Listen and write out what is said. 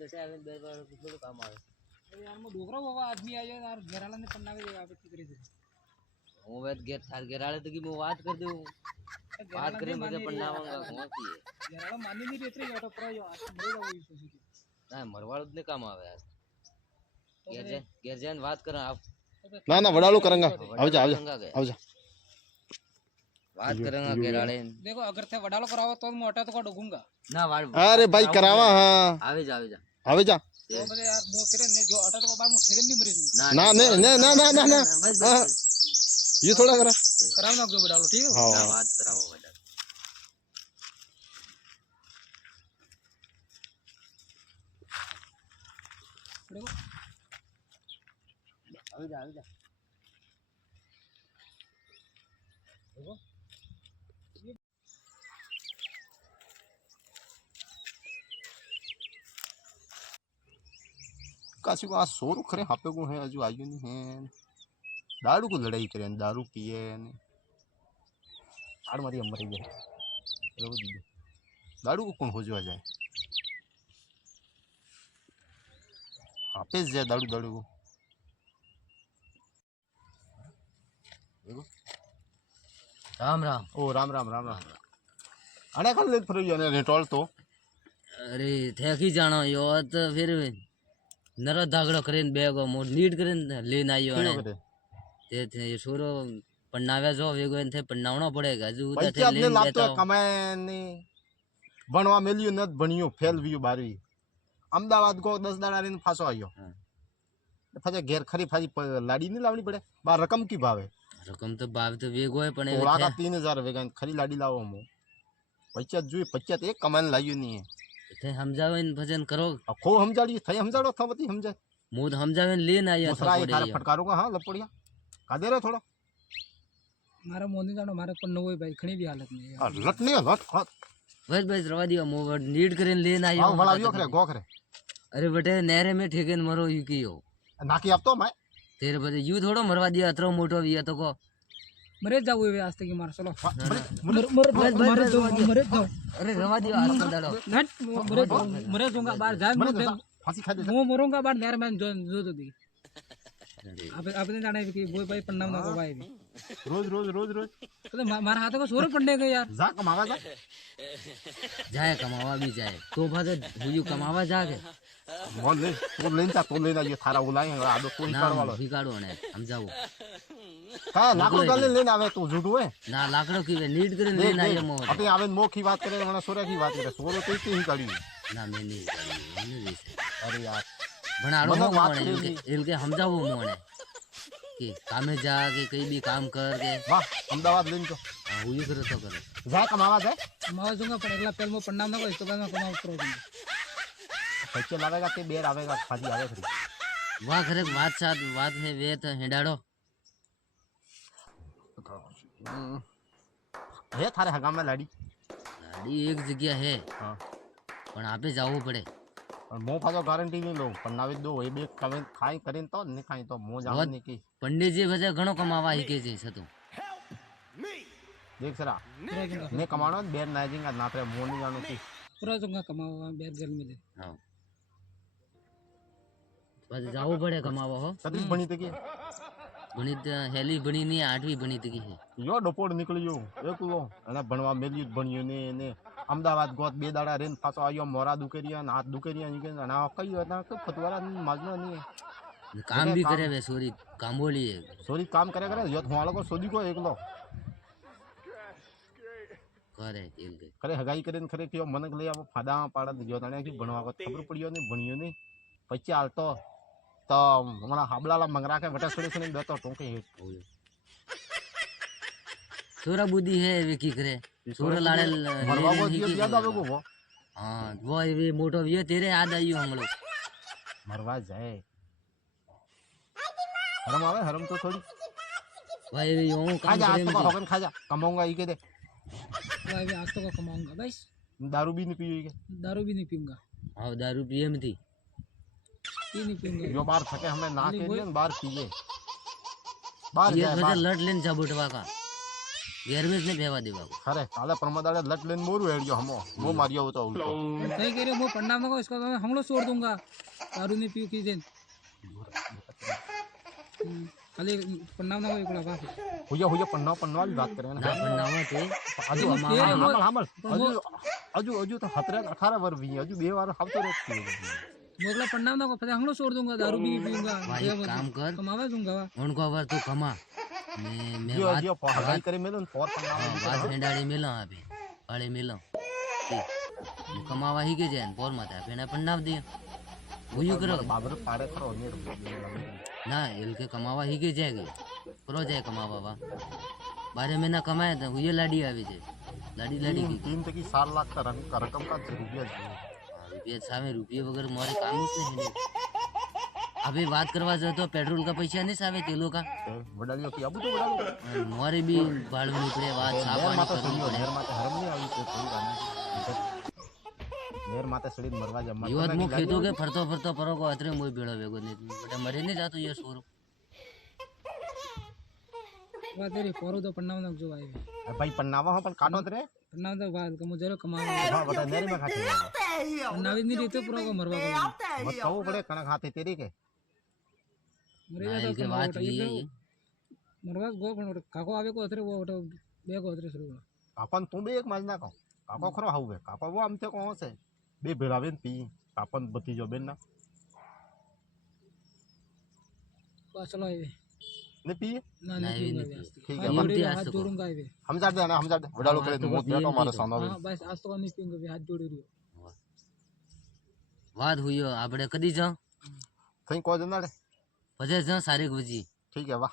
कटे आवे બે વાર થોડું કામ આવે यार मो डोकरा बाबा आदमी आयो यार घराला ने पन्नावे देगा पे की करे હું વેત ગેર થાર ગેરાળે તો કી હું વાત કરી દઉં વાત કરીને મને પન્નાવાંગા કોકી घराला मानी नहीं रेत रे ऑटो पर आयो आज मरे जाओ इस सोची ના મરવાળું જ ને કામ આવે યાર ઘેર જઈને વાત કરા આપ ના ના વડાલો કરાંગા આવજા આવજા વાત કરાંગા ગેરાળે देखो अगर थे वडालो करावो तो मैं ऑटो तो को डूंगा ના વાળ अरे भाई करावा हां આવે जा आवे जा तो बजे यार मो करे ने जो ऑटो तो बार मो ठेगन नहीं मरे ना ने ने ना ना ना ना हाँ, ये थोड़ा करा कराव ना जो वडालो ठीक है हाँ વાત કરાવો બેટા देखो આવે जा देखो काशी को आज सोरू खरे हापे को है अजू आयु नहीं है दारू को लड़ाई करे दारू पिए ने आड़ मारी अमर गए बराबर दीदी दारू को कौन हो जाए जाए हापे जाए दारू दारू को देखो રામ રામ ओ राम राम राम राम अने कल ले फिर ये रेटोल तो અરે થેકી જાણો યો તો ફિર નરો દાગડો કરીને બેગો મોડ નીડ કરીને લઈને આવ્યો અને તે છોરો પન્નાવ્યા જો વેગો એને થઈ પન્નાવણો પડે કે હજુ ઉતા पैसे થઈ अपने લઈને लाभ तो બેઠો कमाए नहीं बनवा मिलियो न बनियो फेल वियो 12वीं अमदावाद को 10 दाड़ा रीन फासो आयो हाँ। फजे घेर खरी फाजी लाड़ी नहीं लावनी पड़े बार रकम की भावे રકમ તો ભાવ તો વેગો હોય પણ थोड़ा હવે का 3000 वेगा खरी लाड़ी लावो मो 25 जुई 25 एक कमाने लायो नहीं है તે સમજાવે ને ભજન કરો अब खो समझाड़ी थे समझाड़ो था बती समझे હું તો સમજાવે ને લઈને આવ્યો दूसरा ये थारे फटकारूंगा हां लपड़िया का दे रहे थोड़ा मारा मोनी जानो मारे पर न होय भाई खणी भी हालत नहीं लट नहीं लट खत બસ બસ રવા દિયો હું નીડ કરીને લઈને हां આવ્યો वळावियो खरे गो खरे અરે બટે નેરે में ठेके ने मरो यू कियो नाकी अब तो मैं तेरे बजे यू थोड़ो मरवा दिया अतरो मोटो विया तो को मरे जाओ ये आज तक की मार चलो मरे जाओ अरे रवा दियो आज कर डालो नट मरे जाऊंगा बाहर जा फांसी खा दे वो मरूंगा बाहर नहर में जो तो दी आपने जाना है कि वो भाई पन्ना ना को भाई भी रोज रोज रोज रोज तो मारा हाथ को सोरे पड़ने गए यार जा कमावा जा जाए कमावा भी जाए तो भागे हुयू कमावा जाके बोल ले तो लेना तो लेना ये थारा उलाए आदो कोई ना कर वालो बिगाड़ो ने समझाओ का लाखों गले लेने आवे तू झूठो है ना लाकड़ो की वे नीड करे लेना आयो मो अभी आवे मो की बात करे मने सोरे की बात करे सोरो तो ही काढ़ी ना मैं नहीं अरे यार बनाड़ो મને मो વાત मोने કરી. इनके समझाओ मोने कि कामे जा के कई भी काम कर के वाह अहमदाबाद लेन तो हुयू करे तो करे जा कमावा जा मावा दूंगा पर अगला पहले मैं पन्ना ना को इसके बाद मैं कमाओ करो दूंगा पैसे लावेगा ते बेर आवेगा खाली आवे फ्री वाह खरे बात साथ बात है वे तो हेडाड़ो है थारे हगा में लाड़ी गाड़ी एक जगह है हां पण आपे जावो पड़े और मो फाजो गारंटी नहीं लो पण नावे दो ए बे कमे खाई करीन तो नहीं खाई तो मो जान नहीं की पंडित जी वजह घणो कमावा ही के जे सतो देख सरा मैं कमानो बेर ना जिंगा ना पे मो नहीं जानो की पूरा दूंगा कमाओ बेर जल में दे हां बस जावो पड़े कमावा हो कदी बनी तकी गणित हेली बनी नहीं 8वीं बनी तकी है यो डपोड निकलियो एकलो અને ભણવા મેલ્યું ભણ્યો ને એને અમદાવાદ ગોત બે દાડા રેન પાછો આયો મોરા દુકેરિયા હાથ દુકેરિયા નીકળે અને આ કઈ હતા કે ફતવારા માજનો નહીં काम भी करे वे सोरी कामोली है સોરી કામ કરે કરે યત હોવાળો કો સોદી કો એકલો करे इनके કરે હગાઈ કરીને ખરે કયો મને લઈ આવો ફાદા પાડા જો તને કે ભણવા કો ખબર પડ્યો ને ભણ્યો ને પછી હાલતો તો હમણાં હાબલાલા મંગરા કે વટા છોડી છોડી બેતો ટોકે सोरा बुद्धि है वे की करे सोरा लाड़े मरवा को दियो याद आवे को वो हां वो ये मोटो ये तेरे याद आयो हमलो मरवा जाए हरम आवे हरम तो थोड़ी भाई ये यूं खा काम जा आज करे तो होगन खा जा कमाऊंगा ई के दे भाई भी आज तो को कमाऊंगा बस दारू भी नहीं पियो के दारू भी नहीं पीऊंगा हां दारू पिए में थी पी नहीं पीऊंगा जो बार थके हमें ना के लिए बाहर पिए बाहर ये जाए वजह बाहर लट लेन जा बुटवा का ગેરવેજ ને બેવા દેવા खरे काले प्रमदाड़े लट लेन मोरू हेड़ियो हमो वो मारियो तो उल्टो सही कह रहे हो वो पन्ना में को इसका तो हम लोग छोड़ दूंगा दारू नहीं पीऊ की दिन खाली पन्ना में को एकला बाप हुया पन्ना पन्ना वाली बात करें ના ना પન્નાવા તે अजू ये हमल हमल પણ अजू अजू अजू तो 17 18 वर भी अजू बे वार हफ्ते रोक मोगला पन्ना में को फिर हम लोग छोड़ दूंगा दारू भी नहीं पीऊंगा ભાઈ એક કામ કર कमावा दूंगा ઉણકો પર તું કમા ને મે जो વાત जो पढ़ाई करे मेलो और पन्ना વાત ફેંડાડી મેલા આપે પાળે મેલો કમાવા હી કે જાય પોર માથે આપે પન્નાવ દે ભૂયું કરો बाबर पाड़े करो ने ના એલ કે કમાવા હી કે જાય કરો જાય કમાવા વા 12 મહિના કમાય તો હુયે લાડી આવી છે લાડી લાડી की 3 तक 4 लाख का रकम का रुपया રૂપિયા સામે રૂપિયા વગર મારે કામ જ નહીં अबे बात करवा जाए तो पेट्रोल का पैसा नहीं सावे तेलो का वडालियो की अब तो वडालियो मोरे भी भाड़ू निकले बात साफ माता करनी सुनियो पड़े नेर माता हरम नहीं आई तो कोई गाना नेर माता सड़ी मरवा जमा युवत मु खेतो के फरतो फरतो परो को अतरे मोय बेड़ो वेगो नहीं बेटा मरे नहीं जातो ये सोरो बात तेरी पोरो तो पन्ना में जो आए भाई पन्नावा हो पर काटो रे पन्ना तो बात कमो जरो कमावा हां बता नेर में खाते पन्ना भी नहीं देते पूरा को मरवा को मत कहू बड़े कण खाते तेरी के मरे ना, जाता इनके बात भी है ये मरवा गो पण काको आवे को अतरे वो बे को अतरे शुरू कापन तू बे एक माज ना को काको खरो हावे काको वो आमते को से बे भेड़ावेन पी कापन बती जो बेन ना बस चलो आए ने पी ना नहीं, नहीं नहीं, पीऊंगा ठीक हाथ है बनती जोड़े आज हाथ तो जोड़ूंगा आए हम जा दे ना हम जा दे वडालो करे तो तो बस ये तो हमारे नहीं सामने हां बस आज तो नहीं पीऊंगा हाथ जोड़ रही વાત હુયો આપણે કદી જાઉં थई को जना रे પછી જાઉં 4 બજે ठीक है वाह